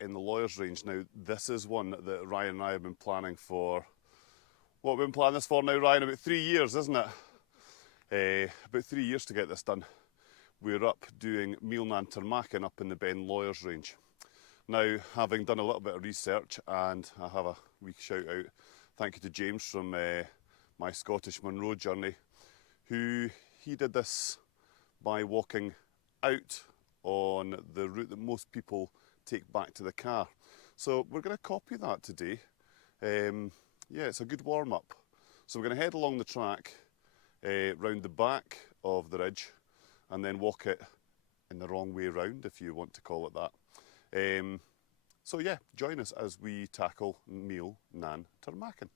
in the Lawyers Range. Now, this is one that Ryan and I have been planning for, what have we been planning this for now, Ryan? About 3 years, isn't it? About 3 years to get this done. We're up doing Meall nan Tarmachan up in the Ben Lawyers Range. Now, having done a little bit of research, and I have a wee shout out, thank you to James from my Scottish Munro journey, who he did this by walking out on the route that most people take back to the car. So we're going to copy that today. Yeah, it's a good warm-up. So we're going to head along the track round the back of the ridge and then walk it in the wrong way round, if you want to call it that. So yeah, join us as we tackle Meall nan Tarmachan.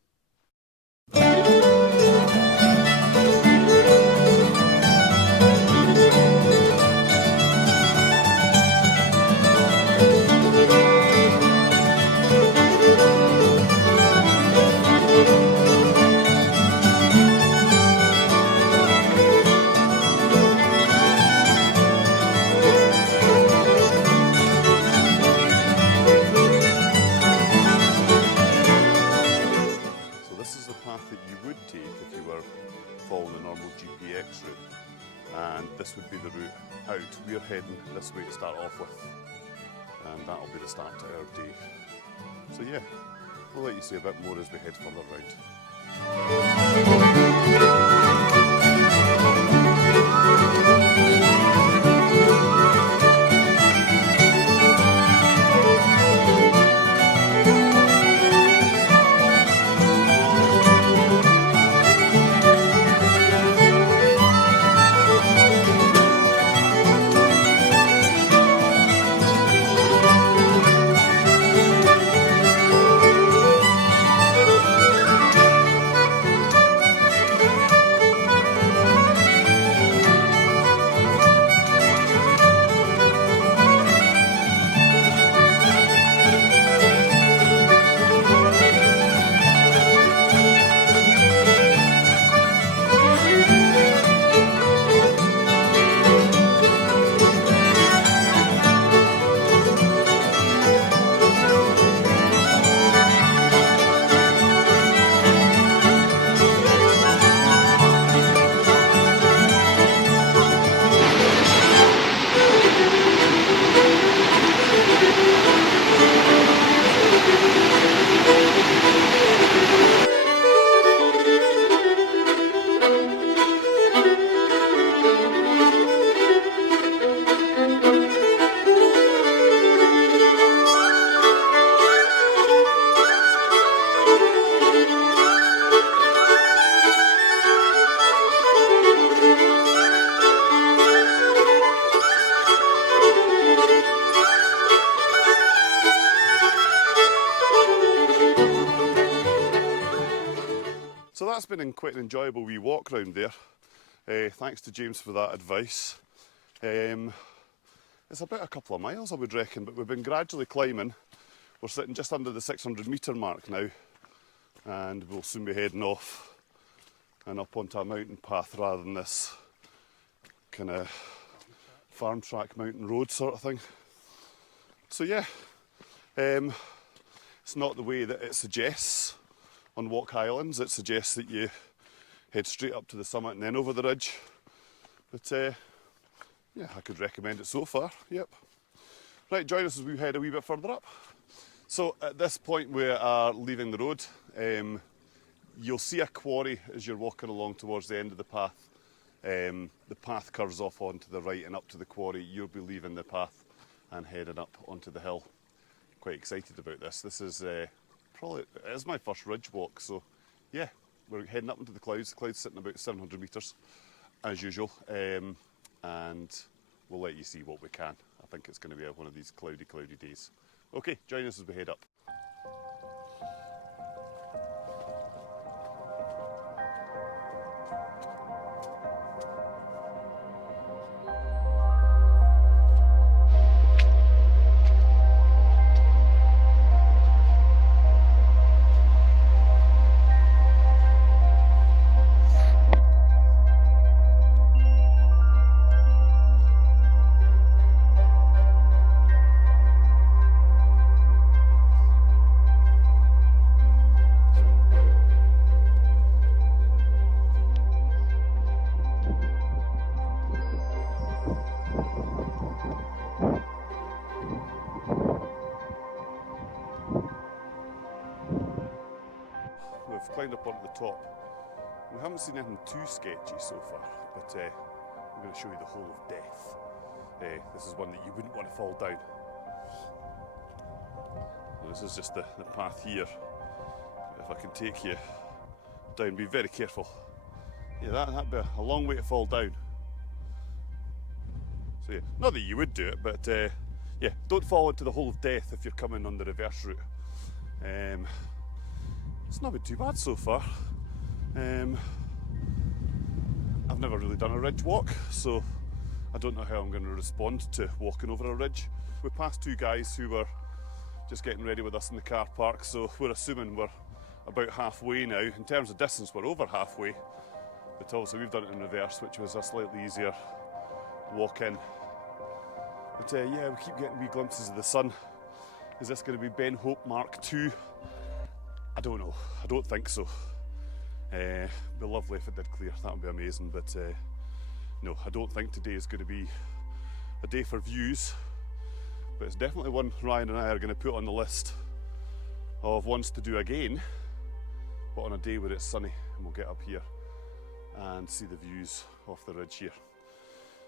This would be the route out. We're heading this way to start off with, and that'll be the start to our day. So yeah, we'll let you see a bit more as we head further round. So that's been quite an enjoyable wee walk round there. Thanks to James for that advice. It's about a couple of miles, I would reckon, but we've been gradually climbing. We're sitting just under the 600 metre mark now, and we'll soon be heading off and up onto a mountain path rather than this kind of farm track mountain road sort of thing. So yeah, it's not the way that it suggests on Walk Highlands. It suggests that you head straight up to the summit and then over the ridge. But yeah, I could recommend it so far, yep. Right, join us as we head a wee bit further up. So at this point we are leaving the road. You'll see a quarry as you're walking along towards the end of the path. The path curves off onto the right and up to the quarry. You'll be leaving the path and heading up onto the hill. Quite excited about this. This is probably, it is my first ridge walk, so yeah, we're heading up into the clouds. The clouds sitting about 700 metres as usual, and we'll let you see what we can. I think it's going to be one of these cloudy days. Okay, join us as we head up. we've climbed up onto the top. We haven't seen anything too sketchy so far, but I'm going to show you the hole of death. This is one that you wouldn't want to fall down. This is just the path here. If I can take you down, be very careful. Yeah, that'd be a long way to fall down. So yeah, not that you would do it, but yeah, don't fall into the hole of death if you're coming on the reverse route. It's not been too bad so far. I've never really done a ridge walk, so I don't know how I'm going to respond to walking over a ridge. We passed two guys who were just getting ready with us in the car park, so we're assuming we're about halfway now. In terms of distance, we're over halfway, but also we've done it in reverse, which was a slightly easier walk in. But yeah, we keep getting wee glimpses of the sun. Is this going to be Ben Hope Mark II? I don't know. I don't think so. It'd be lovely if it did clear. That would be amazing. But no, I don't think today is going to be a day for views. But it's definitely one Ryan and I are going to put on the list of ones to do again, but on a day where it's sunny, and we'll get up here and see the views off the ridge here.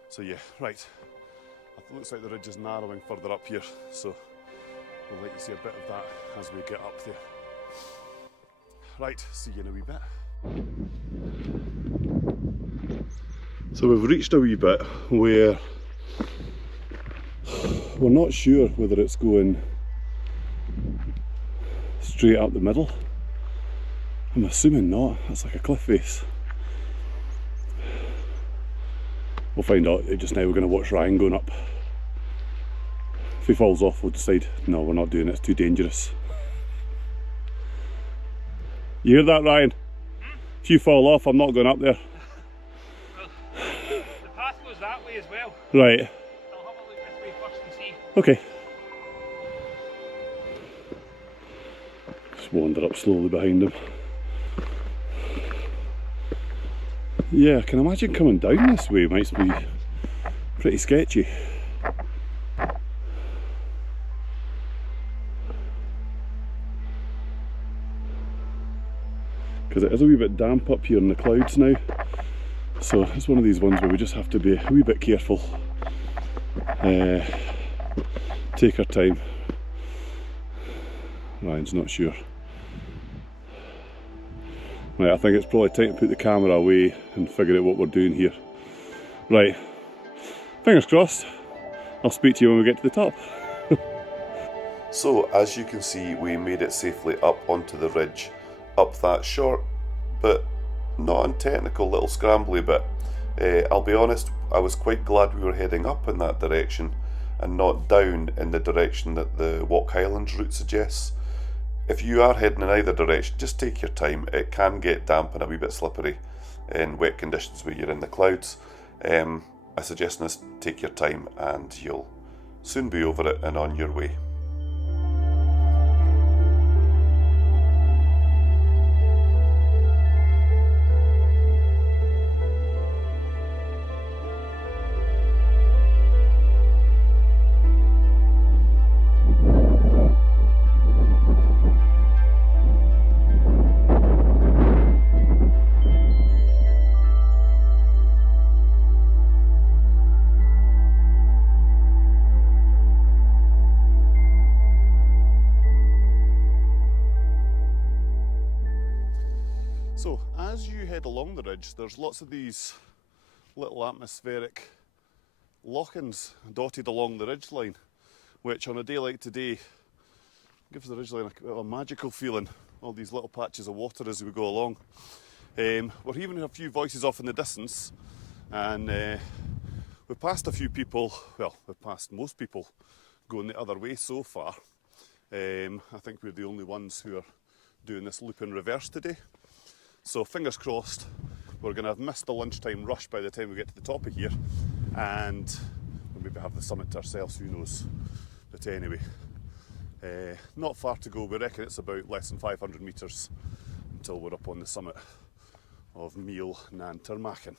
So yeah, right. It looks like the ridge is narrowing further up here, so we'll let you see a bit of that as we get up there. Right, see you in a wee bit. So we've reached a wee bit where we're not sure whether it's going straight up the middle. I'm assuming not. That's like a cliff face. We'll find out just now. We're going to watch Ryan going up. If he falls off, we'll decide, no, we're not doing it, it's too dangerous. You hear that, Ryan? If you fall off, I'm not going up there. Well, the path goes that way as well. Right. I'll have a look this way first and see. Okay. Just wander up slowly behind him. Yeah, I can imagine coming down this way might be pretty sketchy. Because it is a wee bit damp up here in the clouds now. So it's one of these ones where we just have to be a wee bit careful. Take our time. Ryan's not sure. Right, I think it's probably time to put the camera away and figure out what we're doing here. Right, fingers crossed. I'll speak to you when we get to the top. So, as you can see, we made it safely up onto the ridge, up that short but not untechnical little scrambly bit. I'll be honest, I was quite glad we were heading up in that direction and not down in the direction that the Walk Highlands route suggests. If you are heading in either direction, just take your time. It can get damp and a wee bit slippery in wet conditions where you're in the clouds. I suggest just take your time and you'll soon be over it and on your way. So as you head along the ridge, there's lots of these little atmospheric lock-ins dotted along the ridgeline, which on a day like today gives the ridgeline a bit of a magical feeling. All these little patches of water as we go along. We're hearing a few voices off in the distance, and we've passed a few people, well, we've passed most people going the other way so far. I think we're the only ones who are doing this loop in reverse today. So fingers crossed, we're going to have missed the lunchtime rush by the time we get to the top of here, and we'll maybe have the summit to ourselves, who knows. But anyway, not far to go. We reckon it's about less than 500 metres until we're up on the summit of Meall nan Tarmachan.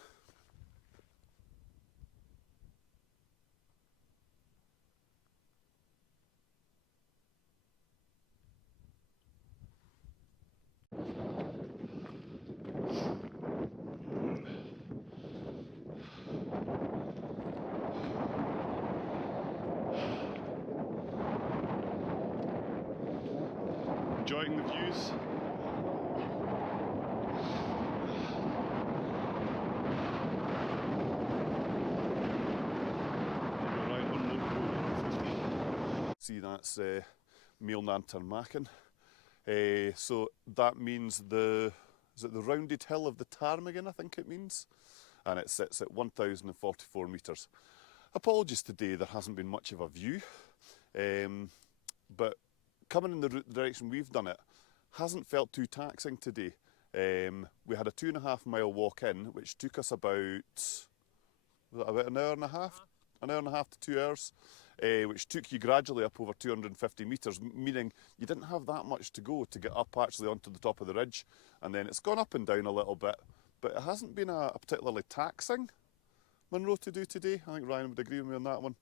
enjoying the views? Right on Munro. See, that's Meall nan Tarmachan. So that means is it the rounded hill of the Tarmachan, I think it means? And it sits at 1,044 metres. Apologies today, there hasn't been much of a view, but coming in the direction we've done it hasn't felt too taxing today. We had a 2.5 mile walk in, which took us about an hour and a half? An hour and a half to 2 hours, which took you gradually up over 250 metres, meaning you didn't have that much to go to get up actually onto the top of the ridge, and then it's gone up and down a little bit, but it hasn't been a particularly taxing Munro to do today. I think Ryan would agree with me on that one.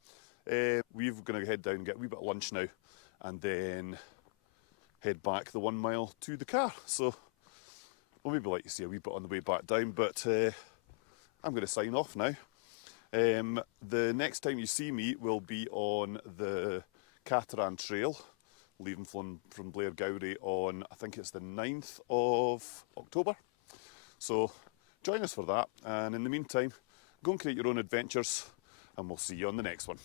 We're going to head down and get a wee bit of lunch now, and then head back the 1 mile to the car. So we'll maybe let you see a wee bit on the way back down, but I'm going to sign off now. The next time you see me will be on the Tarmachan Trail, leaving from Blairgowrie on, I think it's the 9th of October. So join us for that, and in the meantime, go and create your own adventures, and we'll see you on the next one.